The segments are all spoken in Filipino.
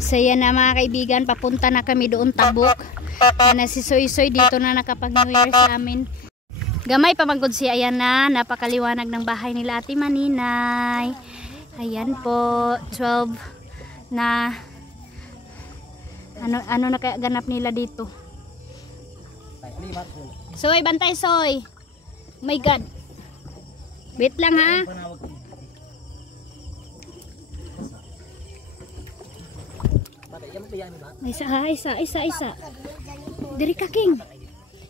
So yan na mga kaibigan, papunta na kami doon Tabuk. Na si Soy Soy dito na nakapag New Year sa amin. Gamay pa magod siya, ayan na, napakaliwanag ng bahay nila Ate Maninay. Ayan po, 12 na ano na kaya ganap nila dito. Soy, bantay Soy. Oh my God. Wait lang ha. Isa. Diri ka King.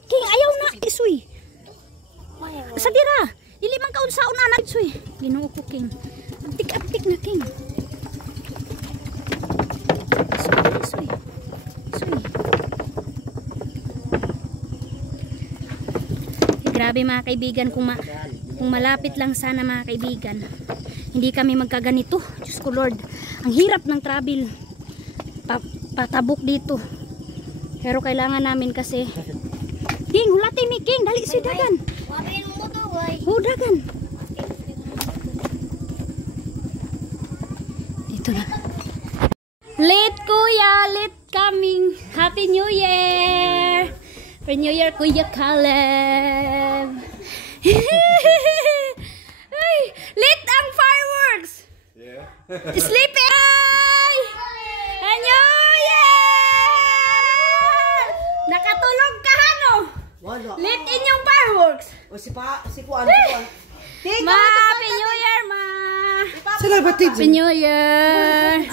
King ayaw na isuy. Sa dira. Dili man kaun sa una na isuy. Ginoo ko King. Aptik na King. Isuy. Grabe mga kaibigan, kung malapit lang sana mga kaibigan, hindi kami magkaganito. Diyos ko Lord, ang hirap ng travel patabok dito, pero kailangan namin kasi King, hulati mi King, dali si dagan dagan dito na. Late kuya, late coming. Happy New Year. Happy New Year Kuya Caleb. Ay, lit ang fireworks. Yeah. Sleepy. New Year. Nakatulog ka hano. Lit inyong fireworks. O si Kuan. Happy New Year ma. Happy New Year.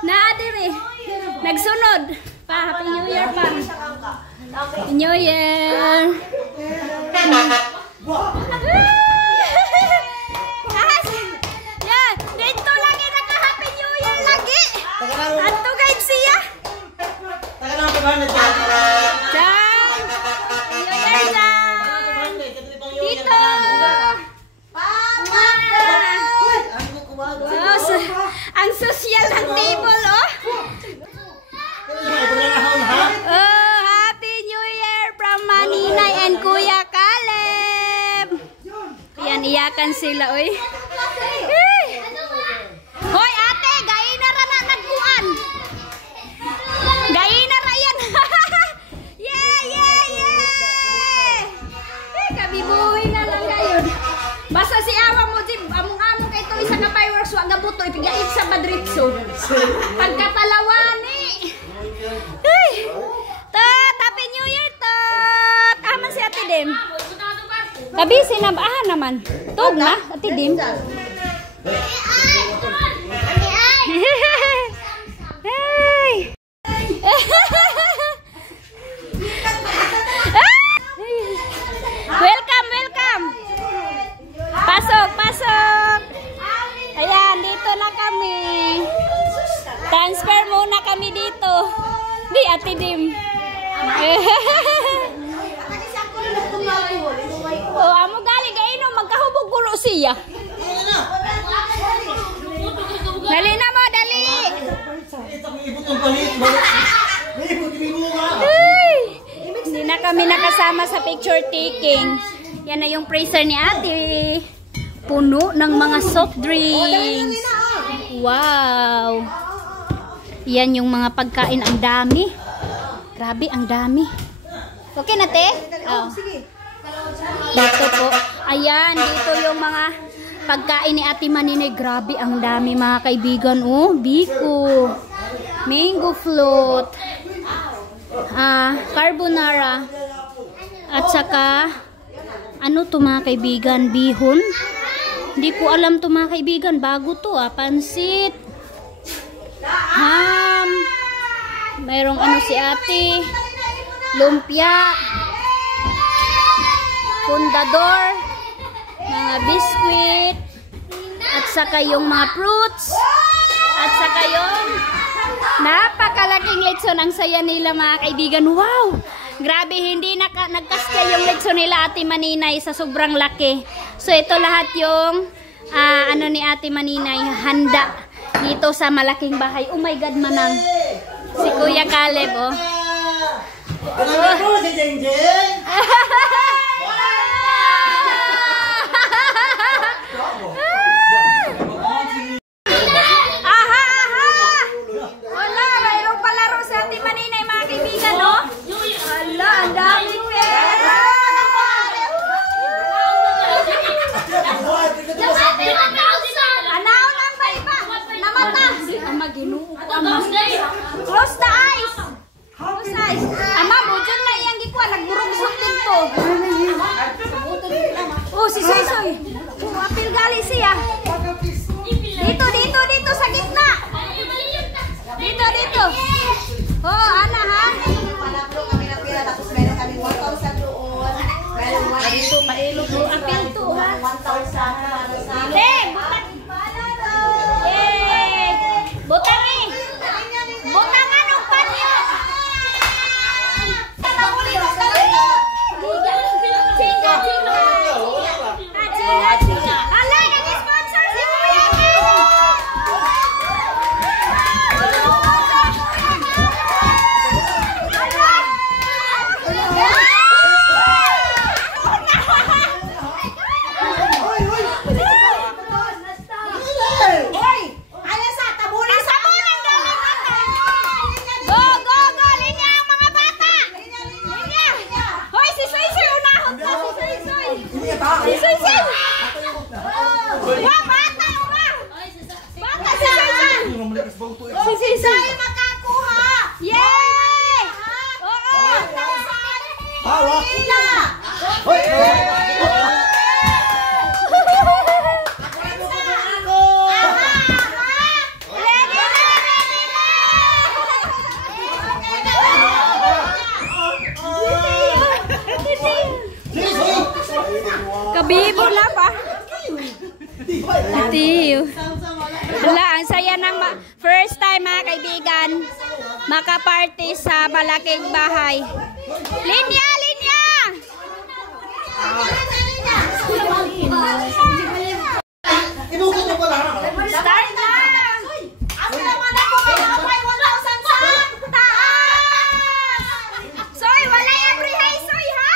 Naadiri. Nagsunod. Happy New Year pa. Happy New Year. Dito lagi naka-Happy New Year lagi. Ato guys siya. New Year dyan. Dito. Ang social ng table oh. Happy New Year from Maninay and Kuya Caleb. Yan, iyakan sila oy. Hoy ate, gaina ra na nagkuan. Gaina ra yan. Yeah. Kabibuhi na lang gayon. Basta si awa mo jib, among kay to isa ka fireworks wa gabuto ipigait sa Madritso. Pagkatalawani. Happy New Year tot. Aman si Ate Dim. Tabi sinabahan naman. Tug na Ate Dim. Hey. Welcome. Pasok. Ayan, dito na kami. Transfer muna kami dito. Di Ate Dim. Oh, amo gali gaino magkahubog kulo siya. Dali na mo, dali. Hindi na kami nakasama sa picture taking. Yan na yung freezer ni Ate. Puno ng mga soft drinks. Wow. Yan yung mga pagkain, ang dami. Grabe, ang dami. Okay na, te? Oh. Dito po. Ayan, dito yung mga pagkain ni Ate Maninay. Grabe, ang dami mga kaibigan. Oh, biko. Mango float. Carbonara. At saka, ano to mga kaibigan? Bihon. Hindi ko alam to mga kaibigan. Bago to pansit. Ham. Mayroong ano si Ate. Lumpia. Fundador. Mga biskuit. At saka yung mga fruits. At saka yung napakalaking lechon. Ang saya nila mga kaibigan. Wow! Grabe, hindi nagkasya yung lechon nila Ate Maninay sa sobrang laki. So ito lahat yung ano ni Ate Maninay, handa dito sa malaking bahay. Oh my God, manang. Si Kuya Caleb, oh. Wala Ama, Ginoo. Close the eyes. Close the eyes. Ama, budyon na iyang gikuha. Nagburugsak dito. Oh, si Soy Soy. Oh, apil gali siya. Dito, dito, dito sa gitna. Dito, dito. Oh, ana ha. Tapos meron kami 1,000 doon. Dito, mailog mo. Apil to ha. 1,000. Deng! Yay! Butang eh! Butangan ng panyo! Chinga, chinga! Chinga, chinga! Hala, nag-sponsor si Kuya Ken! Sisay makakuha! Yay! Oo! Hawak! Hoy! Kabibo na pa. Tiyo. Wala, ang saya ng first time mga kaibigan makaparty sa malaking bahay. Linya, linya! Start na! Soy, wala every high, Soy, ha?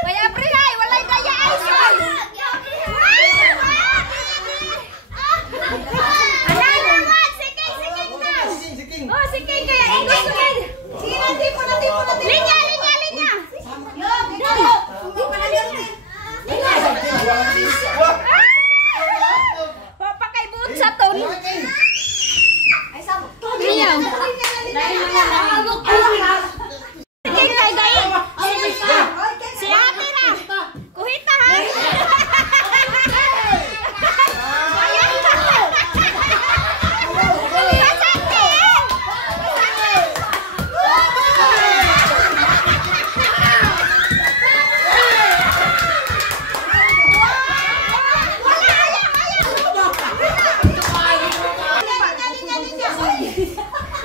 Wala every high, wala daya ay, Soy! Oh, sige, kaya gusto mo. Linya, linya, linya. Papakaibut sa ton. Linya. Sige, kaya gayin. Si ate na. Kuhita, ha?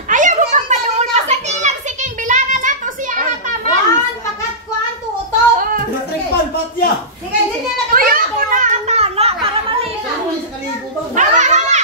Ayaw mo pang padoon pa sa tilang siking bilangan nato siya tama. Pinatrekpan, patya! Tuyo ko na ata na para maligo. Hawa, hawa.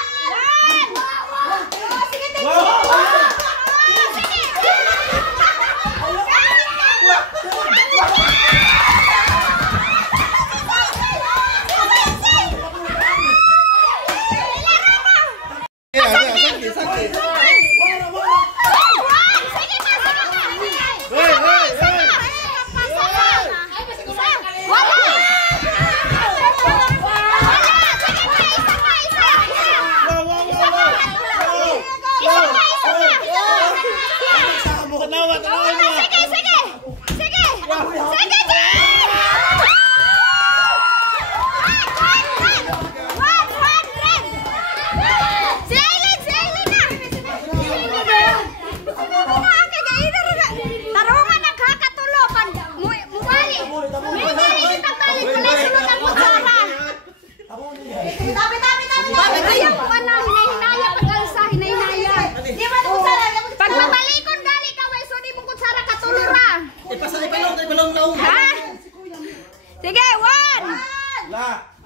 Sige, one!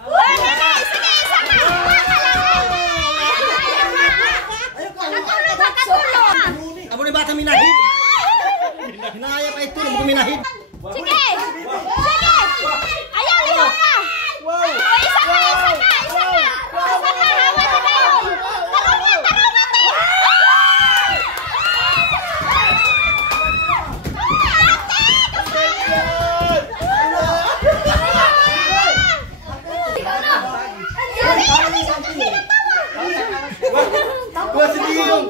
One, sige, isa na! Katulog! Abo ni bata minahid! Hinahaya pa ito, abo minahid! Sige! Sige! Ayaw, liho ka! Isa ka! Hawa na yun! Tarungan! Wah, sedih.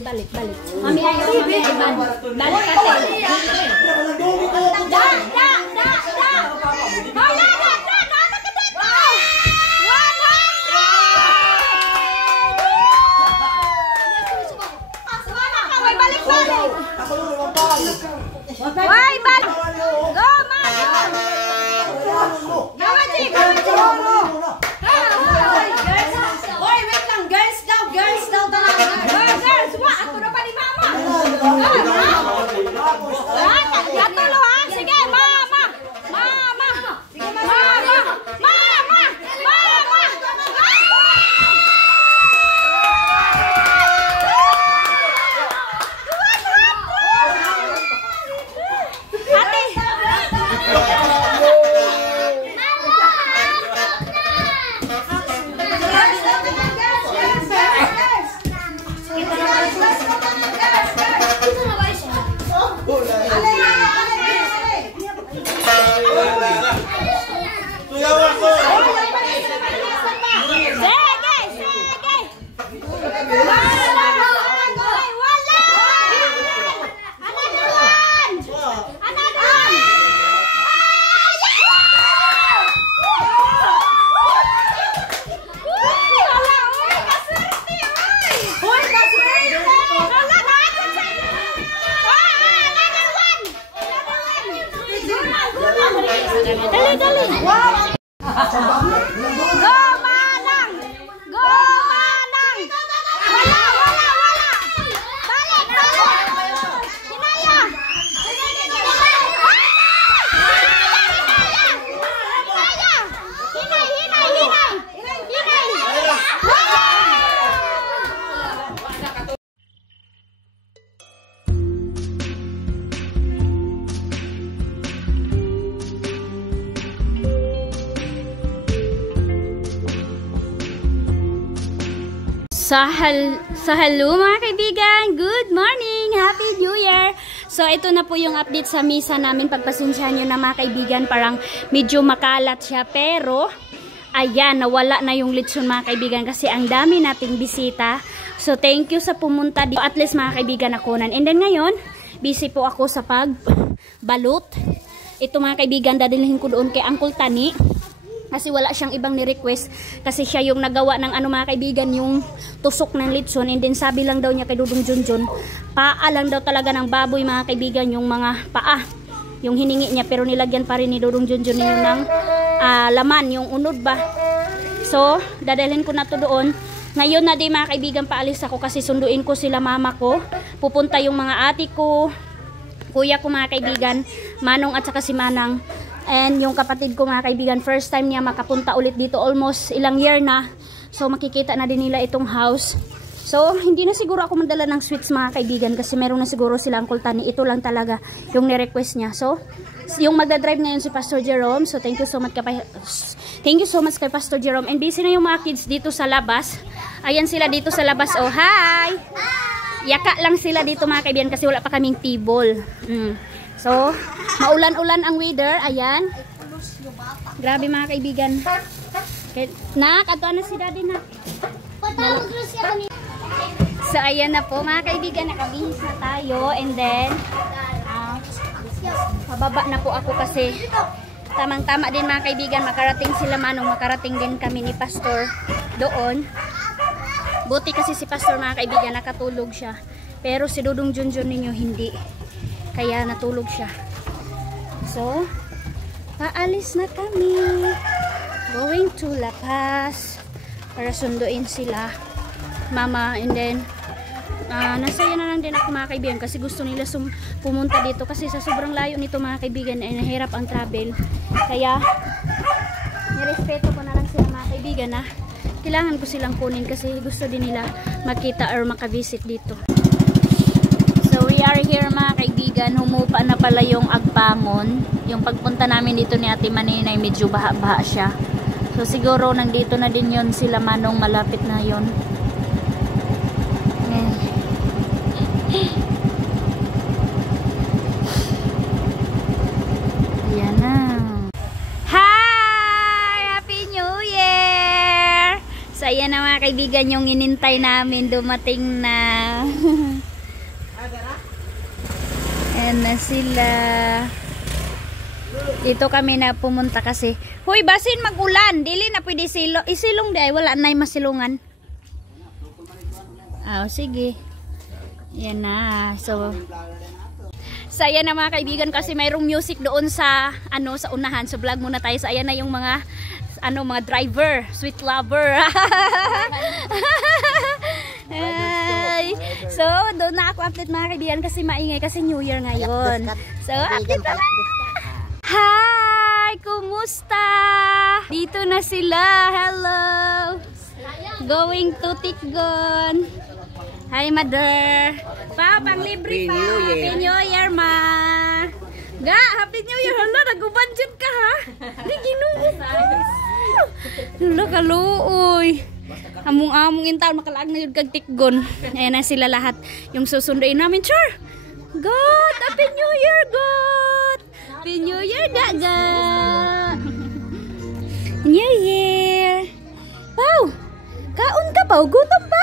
ibalik. Mami, balik ka tayo. Why, bal? Go, man! Hoy, wait lang. Girls daw talaga. Girls, wa! Ako na pa ni mama! Katulo ha! Sige, mama! Sige, mama! Dali! Wow! Go, Manang! Wala! Balik! Hinaya! Sa hello mga kaibigan, good morning, happy new year. So ito na po yung update sa misa namin. Pagpasensyahan nyo na mga kaibigan, parang medyo makalat siya, pero ayan, nawala na yung litson mga kaibigan kasi ang dami nating bisita. So thank you sa pumunta dito, at least mga kaibigan nakunan. And then ngayon, busy po ako sa pagbalot. Ito mga kaibigan, dadalhin ko doon kay Uncle Tani. Kasi wala siyang ibang ni-request. Kasi siya yung nagawa ng mga kaibigan, yung tusok ng litson. And then sabi lang daw niya kay Dudong Junjun, paa lang daw talaga ng baboy mga kaibigan, yung mga paa. Yung hiningi niya, pero nilagyan pa rin ni Dudong Junjun yun ng laman, yung unod ba. So, dadalhin ko na to doon. Ngayon na di mga kaibigan, paalis ako kasi sunduin ko sila mama ko. Pupunta yung mga ate ko, kuya ko mga kaibigan, Manong at saka si Manang. And yung kapatid ko mga kaibigan, first time niya makapunta ulit dito, almost ilang year na. So makikita na din nila itong house. So hindi na siguro ako mandala ng sweets mga kaibigan kasi meron na siguro sila Uncle Tani. Ito lang talaga yung ni-request niya. So yung magdadrive ngayon si Pastor Jerome. So thank you so much kay Pastor Jerome. And busy na yung mga kids dito sa labas. Ayan sila dito sa labas. Oh, hi! Yaka lang sila dito mga kaibigan kasi wala pa kaming table. So, maulan-ulan ang weather. Ayan. Grabe mga kaibigan. Nak, ato na si daddy na. So, ayan na po mga kaibigan. Nakabihis na tayo. And then, pababa na po ako kasi tamang-tama din mga kaibigan. Makarating sila Manong. Makarating din kami ni Pastor doon. Buti kasi si Pastor mga kaibigan, nakatulog siya. Pero si Dudong Junjun ninyo hindi. Kaya natulog siya. So, paalis na kami. Going to La Paz para sunduin sila mama. And then nasaya na lang din ako mga kaibigan kasi gusto nila pumunta dito kasi sa sobrang layo nito mga kaibigan ay nahirap ang travel. Kaya nirespeto ko na lang sila mga kaibigan na kailangan ko silang kunin kasi gusto din nila makita or makavisit dito. So we are here mga kaibigan, humupa na pala yung Agpamon. Yung pagpunta namin dito ni Ate Maninay medyo baha-baha siya. So siguro nandito na din yon sila Manong, malapit na yon. Ayan na. Hi! Happy New Year! So ayan na mga kaibigan yung inintay namin, dumating na. Ayan na sila. Dito kami na pumunta kasi. Huy, basin magulan. Dili na pwede isilong di ay wala na masilungan. Sige. Ayan na. So ayan na mga kaibigan kasi mayroong music doon sa sa unahan. So vlog muna tayo. So ayan na yung mga mga driver, sweet lover. So doon na ako update mga kaibigan kasi maingay kasi New Year ngayon. So update na. Hi! Kumusta? Dito na sila. Hello! Going to Tikgon. Hi, mother. Pa, pang libre pa. Happy New Year, ma. Ga, Happy New Year. Hala, nag-budget ka, ha? Di, ginuo ko. Hala, kaluoy. Among-among in taon, makalaag na yun kag Tikgon. Ayan na sila lahat. Yung susunduin namin, sure. God, Happy New Year, God. Happy New Year, ga. New Year. Pau, kaon ka, Pau. Gutom, Pau.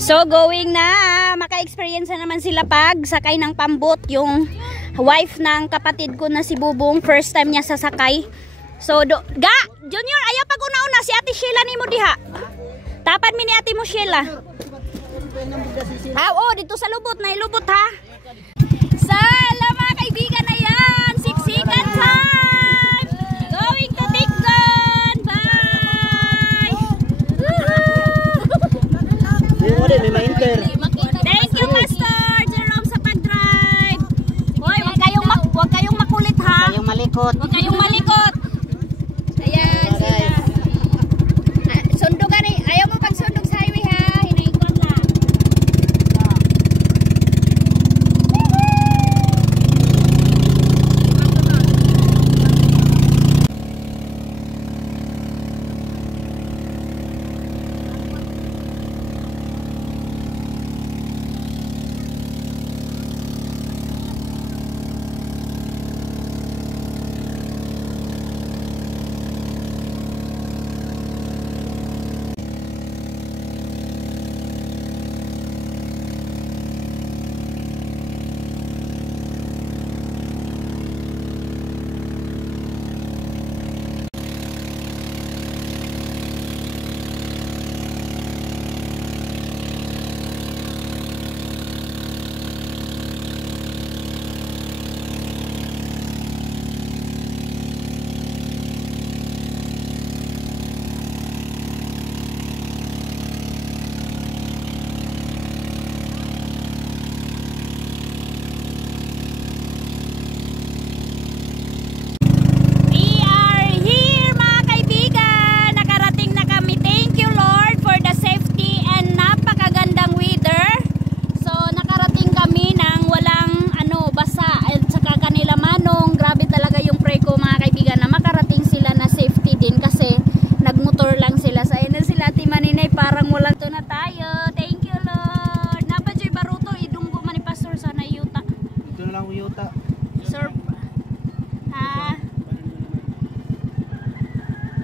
So going na, maka-experience na naman sila pag sakay ng pambot. Yung wife ng kapatid ko na si Bubong, first time niya sasakay. So ga, Junior, ayaw pag una-una si Ate Sheila ni mo diha. Tapad mi ni Ate mo Sheila. Dito sa lubot, na ilubot ha. So hello mga kaibigan, ayan, siksikan time. Going to Tikgon. Thank you, Pastor Jerome, sa pag-drive. Hoy, wag kayong makulit ha. Wag kayong malikot. Ayan sila. Sundog ka rin. Ayaw mo pagsundog sa highway ha. Hinaikot lang.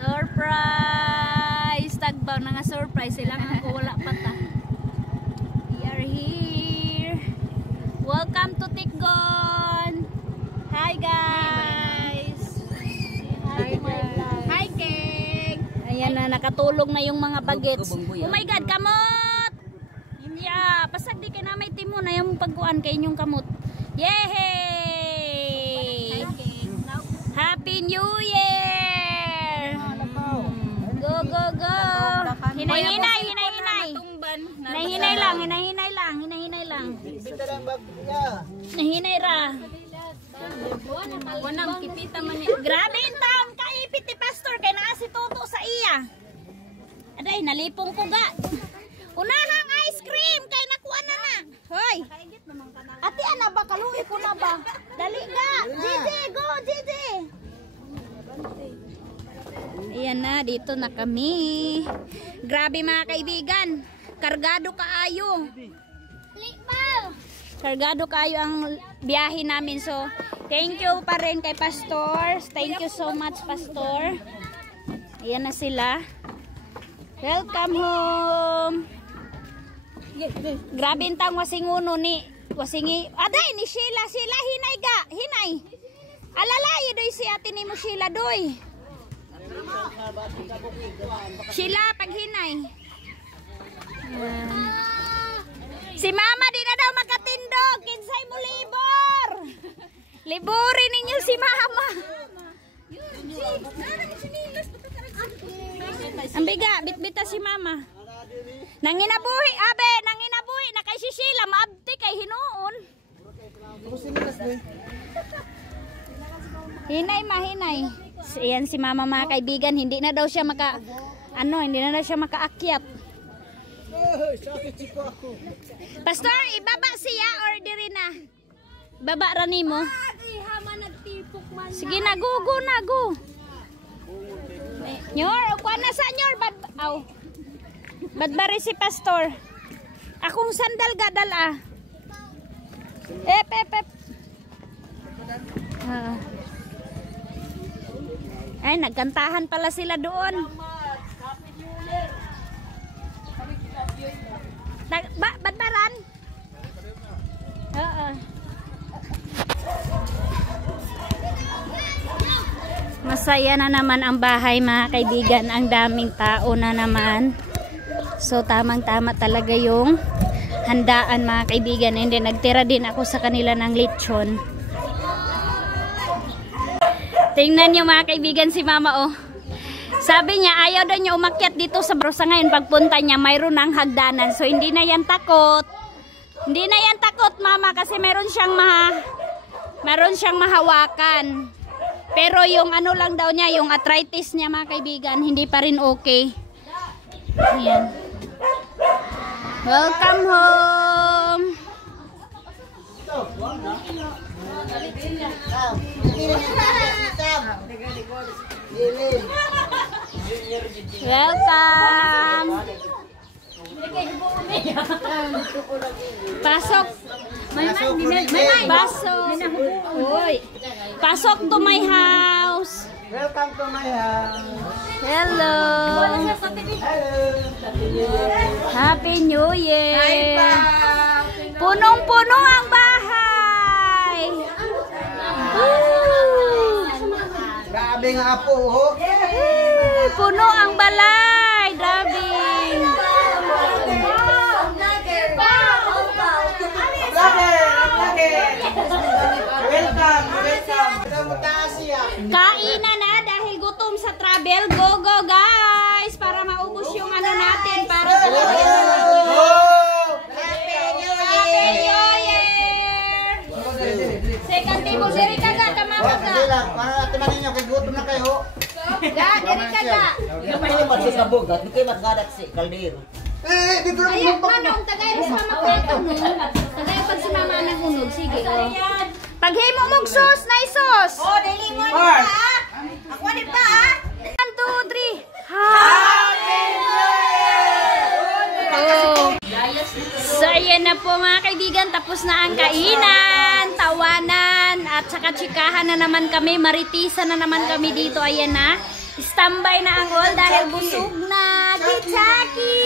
Surprise! Tagbaw na nga surprise. Silang ako wala pa ta. We are here. Welcome to Tikgon. Hi guys. Hi King. Ayan na, nakatulog na yung mga bagets. Oh my God, kamot! Yeah, pasag di ka na may timo na yung pagkuhan kay inyong kamot. Yay! Happy New Year! Go, go, go! Hinay-hinay, hinay-hinay! Hinay-hinay lang, hinay-hinay lang, hinay-hinay lang. Hinay ra. Wanang kipita man ni. Grabe yung taon, kaipit ni Pastor, kay naa si Toto sa iya. Aday, nalipong ko ga. Unahang ice cream, kay nakuha na na. Hoy! Ate, ana ba? Kaluwi ko na ba? Dali ga! Gigi, go, Gigi! Ayan na, dito na kami. Grabe mga kaibigan. Kargado kaayo. Kargado kaayo ang biyahe namin. So, thank you pa rin kay Pastor. Thank you so much, Pastor. Ayan na sila. Welcome home. Grabe intang wasinguno ni wasingi. Aday ni Sheila, Sheila hinay ga, hinay. Alalay doy si ate ni mo Sheila doy. Sheila pag hinay. Si mama di na daw makatindog, kinsay mo libor. Liburin ninyo si mama. Ang biga, bitbita si mama. Nanginabuhi, abe, nanginabuhi na kay si Sheila, maabti kay hinuon. Hinay mahinay. Ayan si mama mga kaibigan, hindi na daw siya hindi na daw siya makaakyat. Pastor, ibaba siya or diri na? Baba rani mo. Sige na, go na, go. Nyor, kuha na sa nyor. Badbari si pastor. Akong sandal gadal ah. Ep. Ay, nagkantahan pala sila doon. Badbaran? Oo. Masaya na naman ang bahay mga kaibigan. Ang daming tao na naman. So tamang-tama talaga yung handaan mga kaibigan. And then nagtira din ako sa kanila ng lechon. Tingnan nyo mga kaibigan si mama oh. Sabi niya ayaw daw niya umakyat dito sa brosa ngayon. Pagpunta niya mayroon ng hagdanan. So hindi na yan takot. Hindi na yan takot mama kasi meron siyang mahawakan. Pero yung ano lang daw niya, yung arthritis niya mga kaibigan, hindi pa rin okay. Ayan. Welcome home. Welcome. Pasok. Pasok. Uy. Pasok to my house. Welcome to my house. Hello. Happy New Year. Punong-puno ang bahay. Grabe nga po ho. Puno ang balay. Grabe. Kainan na dahil gutom sa travel. Go guys para maubos yung ano natin para sa Happy New Year. Second table diri ka ga tamawa ka. Para timanin niyo kay gutom na kayo. Ga diri ka ga. Hindi pa si sabog, at hindi matgadat si kaldero. Dito na Ayan, manong tagay sa mama plato no. Tagay pag si mama nagunog sige. Paghimo mong sauce na isos. Oh, dali mo pa. Ako din pa ah. 1, 2, 3. Happy New Year! So ayan na po mga kaibigan, tapos na ang kainan, tawanan, at saka chikahan na naman kami, maritisan na naman kami dito. Ayan na, standby na ang all dahil busog na. Kitaki!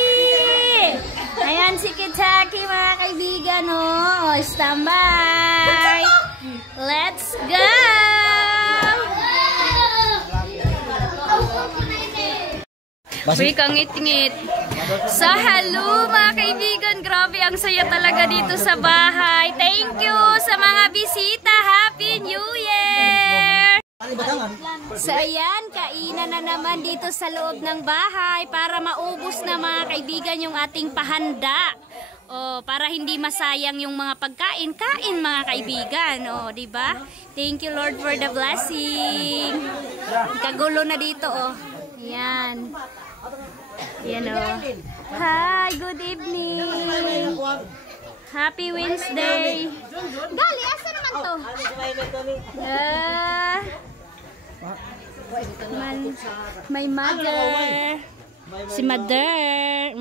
Ayan si Kitaki mga kaibigan, oh, standby! Let's go! Uy, kangit-ngit. So, hello mga kaibigan. Grabe, ang saya talaga dito sa bahay. Thank you sa mga bisita. Happy New Year! So, ayan, kainan na naman dito sa loob ng bahay para maubos na mga kaibigan yung ating pahanda. Oh, para hindi masayang yung mga pagkain mga kaibigan. Oh, di ba? Thank you Lord for the blessing. Kagulo na dito, oh. Yan. Yan, oh. Hi, good evening. Happy Wednesday. Gali, asa naman to? My mother. Si mother.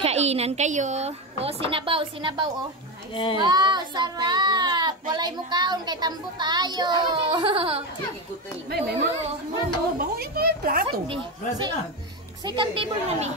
Kainan kayo. Oh, sinabaw, oh. Wow, sarap. Walay mo kaon kay tambo kayo. Second table na mi.